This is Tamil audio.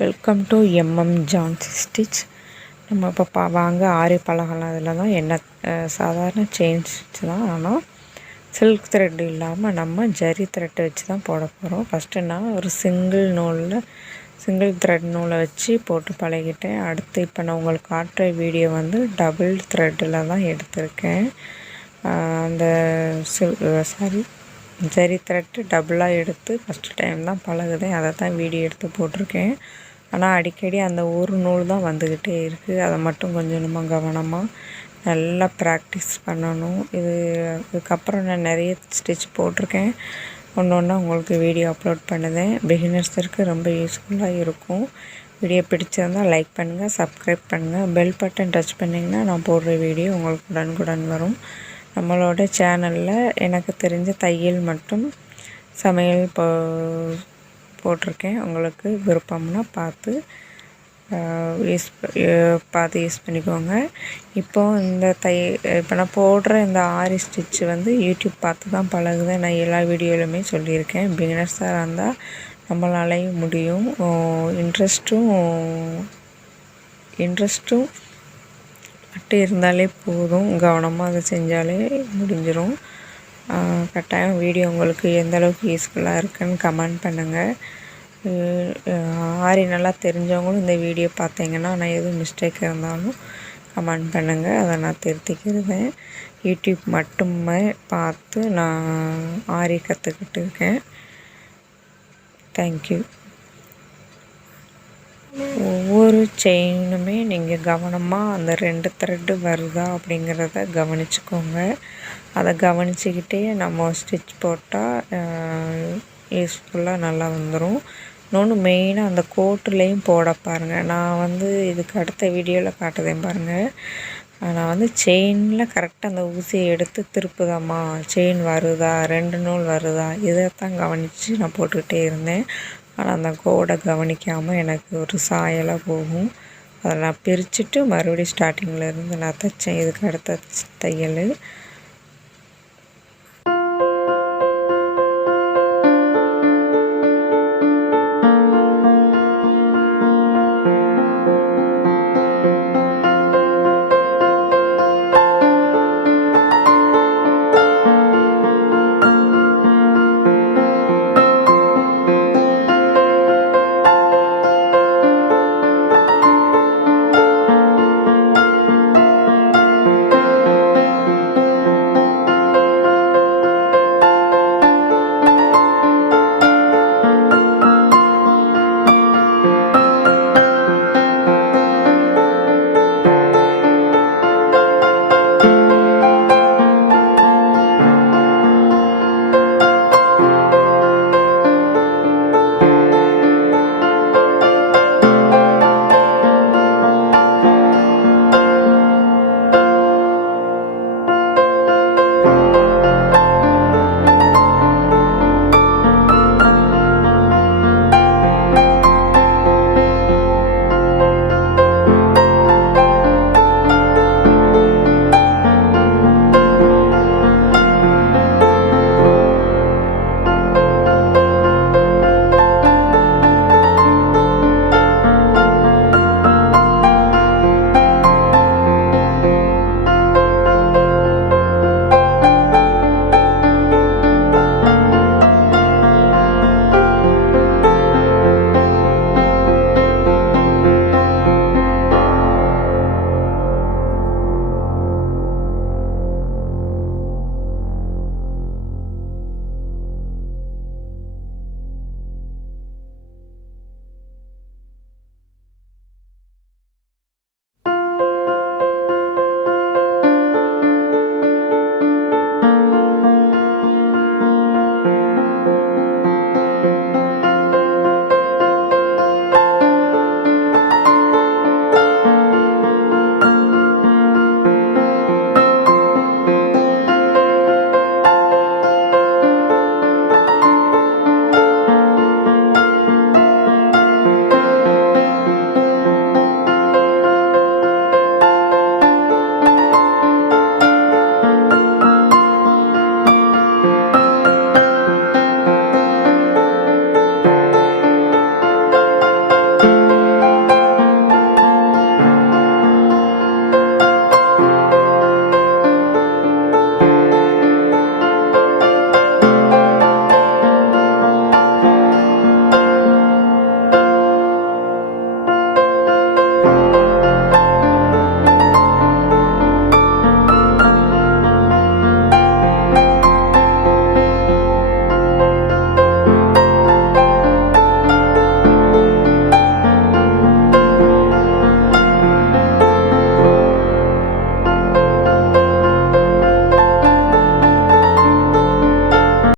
Welcome to John's stitch. நம்ம இப்போ வாங்க ஆரி பழகலாம். அதில் தான் என்ன சாதாரண செயின் ஸ்டிச் தான், ஆனால் சில்க் த்ரெட் இல்லாமல் நம்ம ஜரி த்ரெட்டை வச்சு தான் போட போகிறோம். ஃபஸ்ட்டு நான் ஒரு சிங்கிள் த்ரெட் நூலை வச்சு போட்டு பழகிட்டேன். அடுத்து இப்போ நான் உங்களுக்கு காட்டுற வீடியோ வந்து டபுள் த்ரெட்டில் தான் எடுத்திருக்கேன். அந்த ஜரி த்ரெட்டு டபுளாக எடுத்து ஃபஸ்ட்டு டைம் தான் பழகுதேன், அதை தான் வீடியோ எடுத்து போட்டிருக்கேன். ஆனால் அடிக்கடி அந்த ஒரு நூல் தான் வந்துக்கிட்டே இருக்குது. அதை மட்டும் கொஞ்சம் நம்ம கவனமாக நல்லா ப்ராக்டிஸ் பண்ணணும். இதுக்கப்புறம் நான் நிறைய ஸ்டிச் போட்டிருக்கேன். ஒன்று ஒன்றா உங்களுக்கு வீடியோ அப்லோட் பண்ணுதேன். பிகினர்ஸருக்கு ரொம்ப யூஸ்ஃபுல்லாக இருக்கும். வீடியோ பிடிச்சிருந்தால் லைக் பண்ணுங்கள், சப்ஸ்கிரைப் பண்ணுங்கள், பெல் பட்டன் டச் பண்ணிங்கன்னா நான் போடுற வீடியோ உங்களுக்கு உடனுக்குடன் வரும். நம்மளோட சேனலில் எனக்கு தெரிஞ்ச தையல் மற்றும் சமையல் போட்டிருக்கேன். உங்களுக்கு விருப்பம்னா பார்த்து யூஸ் பண்ணிக்கோங்க. இப்போ நான் போடுற இந்த ஆரி ஸ்டிச்சு வந்து யூடியூப் பார்த்து தான் பழகுதேன். நான் எல்லா வீடியோலையுமே சொல்லியிருக்கேன். பிகினர்ஸாக இருந்தால் நம்மளாலையும் முடியும். இன்ட்ரெஸ்ட்டும் மட்டும் இருந்தாலே போதும். கவனமாக அதை செஞ்சாலே முடிஞ்சிடும். கட்டாயம் வீடியோ உங்களுக்கு எந்தளவுக்கு யூஸ்ஃபுல்லாக இருக்குன்னு கமெண்ட் பண்ணுங்கள். ஆரி நல்லா தெரிஞ்சவங்களும் இந்த வீடியோ பார்த்தீங்கன்னா நான் எதுவும் மிஸ்டேக் இருந்தாலும் கமெண்ட் பண்ணுங்கள், அதை நான் திருத்திக்கிறேன். யூடியூப் மட்டுமே பார்த்து நான் ஆரி கற்றுக்கிட்டு இருக்கேன். தேங்க்யூ. ஒவ்வொரு செயினுமே நீங்கள் கவனமாக அந்த 2 த்ரெட்டு வருதா அப்படிங்கிறத கவனிச்சுக்கோங்க. அதை கவனிச்சுக்கிட்டே நம்ம ஸ்டிச் போட்டால் யூஸ்ஃபுல்லாக நல்லா வந்துடும். இன்னொன்று மெயினாக அந்த கோட்டுலேயும் போட பாருங்கள். நான் வந்து இதுக்கு அடுத்த வீடியோவில் காட்டுதேன் பாருங்கள். நான் வந்து செயினில் கரெக்டாக அந்த ஊசியை எடுத்து திருப்புதாம்மா, செயின் வருதா, 2 நூல் வருதா, இதைத்தான் கவனித்து நான் போட்டுக்கிட்டே இருந்தேன். ஆனால் அந்த கோடை கவனிக்காமல் எனக்கு ஒரு சாயலாக போகும். அதை நான் பிரிச்சுட்டு மறுபடியும் ஸ்டார்டிங்கில் இருந்து நான் தைச்சேன். இதுக்கு அடுத்த தையல்